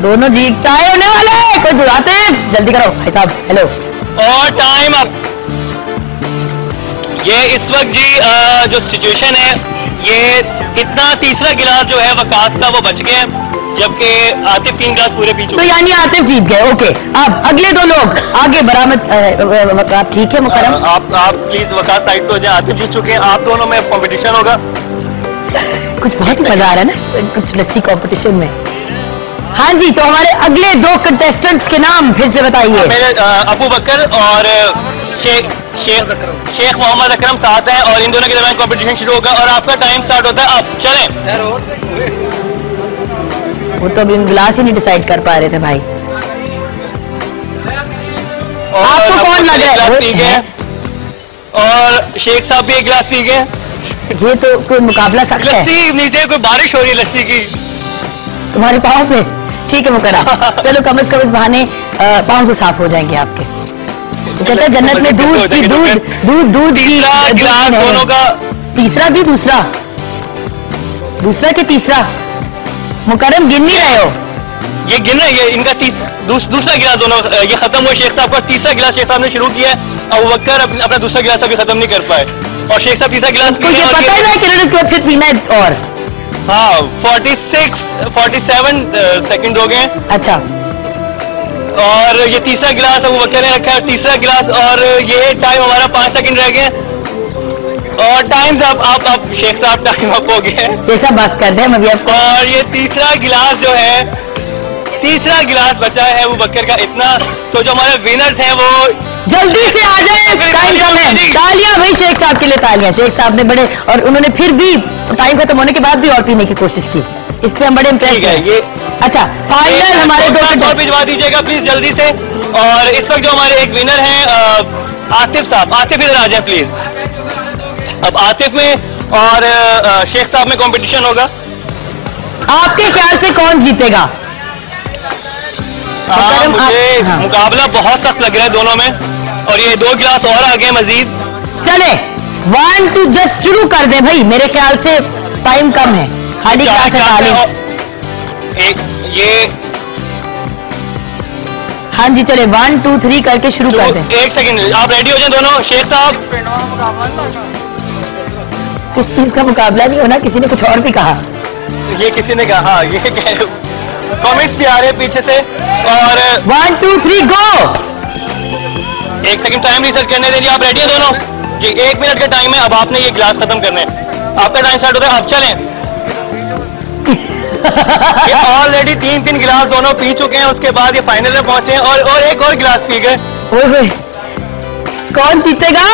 दोनों जीत चाहे होने वाले। कोई दुआते जल्दी करो भाई साहब। हेलो और टाइम अप। ये इस वक्त जी जो सिचुएशन है, ये इतना तीसरा गिलास जो है वकास का वो बच गया, जबकि आतिफ 3 गिलास पूरे पी चुके। तो यानी आतिफ जीत गए। ओके, अब अगले 2 लोग आगे बरामद। ठीक है मुकरम, आप प्लीज वकास साइड पे हो जाए। आतिफ जीत चुके हैं, आप दोनों में कंपटीशन होगा। कुछ बहुत ही मजा आ रहा है ना कुछ लस्सी कंपटीशन में। हाँ जी, तो हमारे अगले 2 कंटेस्टेंट्स के नाम फिर से बताइए। मेरे अबू बकर और शेख मोहम्मद अकरम साथ हैं और इन दोनों के दरमियान कंपटीशन शुरू होगा और आपका टाइम स्टार्ट होता है। अब चलें। वो तो अभी गिलास ही नहीं डिसाइड कर पा रहे थे भाई। आपको कौन लग रहा है? और शेख साहब भी 1 गिलास पी गए। ये तो कोई मुकाबला सख्त है। लस्सी नीचे कोई बारिश हो रही है लस्सी की तुम्हारे पाँव पे। ठीक है मुकरम, चलो कम से कम इस बहाने पाँव तो साफ हो जाएंगे आपके। तो कहते हैं जन्नत में दूध की दोनों का तीसरा भी दूसरा के तीसरा। मुकरम गिन नहीं रहे हो? ये गिन रहे, ये इनका दूसरा गिलास दोनों ये खत्म हुआ। शेख साहब का तीसरा गिलास शेख साहब ने शुरू किया है और वक्कर अपना दूसरा गिलास अभी खत्म नहीं कर पाए और शेख साहब तीसरा गिलास तो ये पता है ना कि इसके बाद फिर पीना है। और हाँ 47 सेकंड हो गए। अच्छा, और ये तीसरा गिलास अबू बकर ने रखा है, तीसरा गिलास, और ये टाइम हमारा 5 सेकंड रह गए और टाइम साहब आप शेख साहब टाइम अप हो गए। शेख साहब बस कर दे अभी आपको। और ये तीसरा गिलास जो है, तीसरा गिलास बचा है अबू बकर का इतना। तो जो हमारे विनर्स हैं वो जल्दी से आ जाए, टाइम कम है। तालियां भाई शेख साहब के लिए, तालियां। शेख साहब ने बड़े, और उन्होंने फिर भी टाइम खत्म होने के बाद भी और पीने की कोशिश की। इस पे हम बड़े इम्प्रेस हैं। ये अच्छा फाइनल हमारे 2 भिजवा दीजिएगा प्लीज जल्दी से। और इस वक्त जो हमारे एक विनर हैं आतिफ साहब, आतिफ इधर आ जाए प्लीज। अब आतिफ में और शेख साहब में कंपटीशन होगा। आपके ख्याल से कौन जीतेगा? मुझे मुकाबला बहुत सख्त लग रहा है दोनों में, और ये 2 गिलास और आगे मजीद। चले 1 2 जस्ट शुरू कर दे भाई, मेरे ख्याल से टाइम कम है, खाली गिलास है। एक ये हाँ जी, चले 1 2 3 करके शुरू कर दे। 1 सेकंड, आप रेडी हो जाए दोनों। शेख साहब किस चीज का मुकाबला नहीं होना, किसी ने कुछ और भी कहा। ये किसी ने कहा, ये कमेंट्स भी आ रहे हैं पीछे से। और 1 2 3 गो। 1 सेकंड टाइम रिसर्च करने दीजिए। आप रेडी हैं दोनों जी? 1 मिनट का टाइम है। अब आपने ये गिलास खत्म करना है, आपका टाइम स्टार्ट होता है। अब चलें। ये ऑलरेडी 3 गिलास दोनों पी चुके हैं, उसके बाद ये फाइनल में पहुंचे हैं और एक और गिलास पी गए। कौन जीतेगा?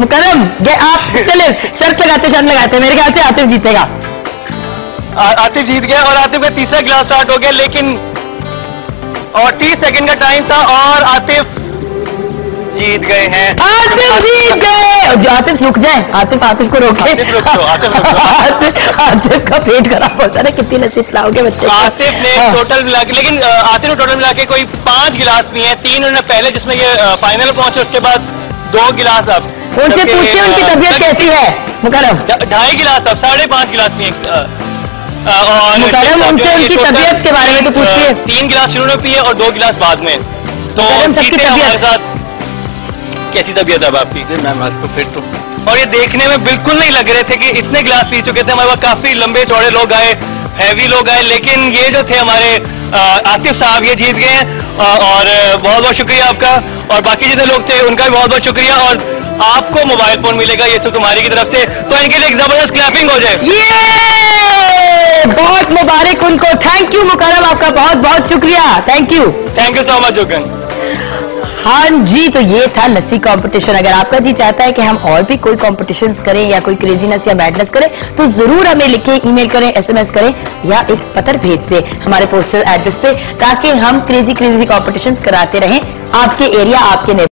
मुकरम आप चले शर्त लगाते मेरे ख्याल से आतिफ जीतेगा। आतिफ जीत गया और आतिफ का तीसरा गिलास स्टार्ट हो गया, लेकिन और 30 सेकंड का टाइम था और आतिफ जीत गए हैं। आतिफ जीत गए। आतिफ रुक जाए, आतिफ को रोके। आतिफ का पेट खराब होता है, कितनी लस्सी पिलाओगे बच्चे? आतिफ ने टोटल मिला के, लेकिन आतिफ ने टोटल मिला के कोई 5 गिलास पिए हैं। 3 उन्होंने पहले जिसमें ये फाइनल पहुंचे, उसके बाद 2 गिलास। अब उनसे पूछिए उनकी तबीयत कैसी है मुकरम। 2.5 गिलास, अब 5.5 गिलास पिए। मुकरम उनसे उनकी तबीयत के बारे में तो पूछिए। 3 गिलास शुरू में पिए और 2 गिलास बाद में। तो सबकी तबीयत कैसी तबीयत है आपकी? मैं तो फिट हूँ। और ये देखने में बिल्कुल नहीं लग रहे थे कि इतने गिलास पी चुके थे। हमारे पास काफी लंबे चौड़े लोग आए, हैवी लोग आए, लेकिन ये जो थे हमारे आतिफ साहब, ये जीत गए हैं। और बहुत बहुत शुक्रिया आपका, और बाकी जितने लोग थे उनका भी बहुत बहुत शुक्रिया। और आपको मोबाइल फोन मिलेगा ये तो तुम्हारी की तरफ से, तो इनके लिए एक जबरदस्त क्लैपिंग हो जाए। बहुत मुबारक उनको। थैंक यू मुकरम, आपका बहुत बहुत शुक्रिया। Thank you so much Jogan. हाँ जी, तो ये था लस्सी कंपटीशन। अगर आपका जी चाहता है कि हम और भी कोई कॉम्पिटिशन्स करें या कोई क्रेजीनेस या मैडनेस करें, तो जरूर हमें लिखें, ईमेल करें, SMS करें या एक पत्र भेज दें हमारे पोस्टल एड्रेस पे, ताकि हम क्रेजी कॉम्पिटिशन्स कराते रहें आपके एरिया, आपके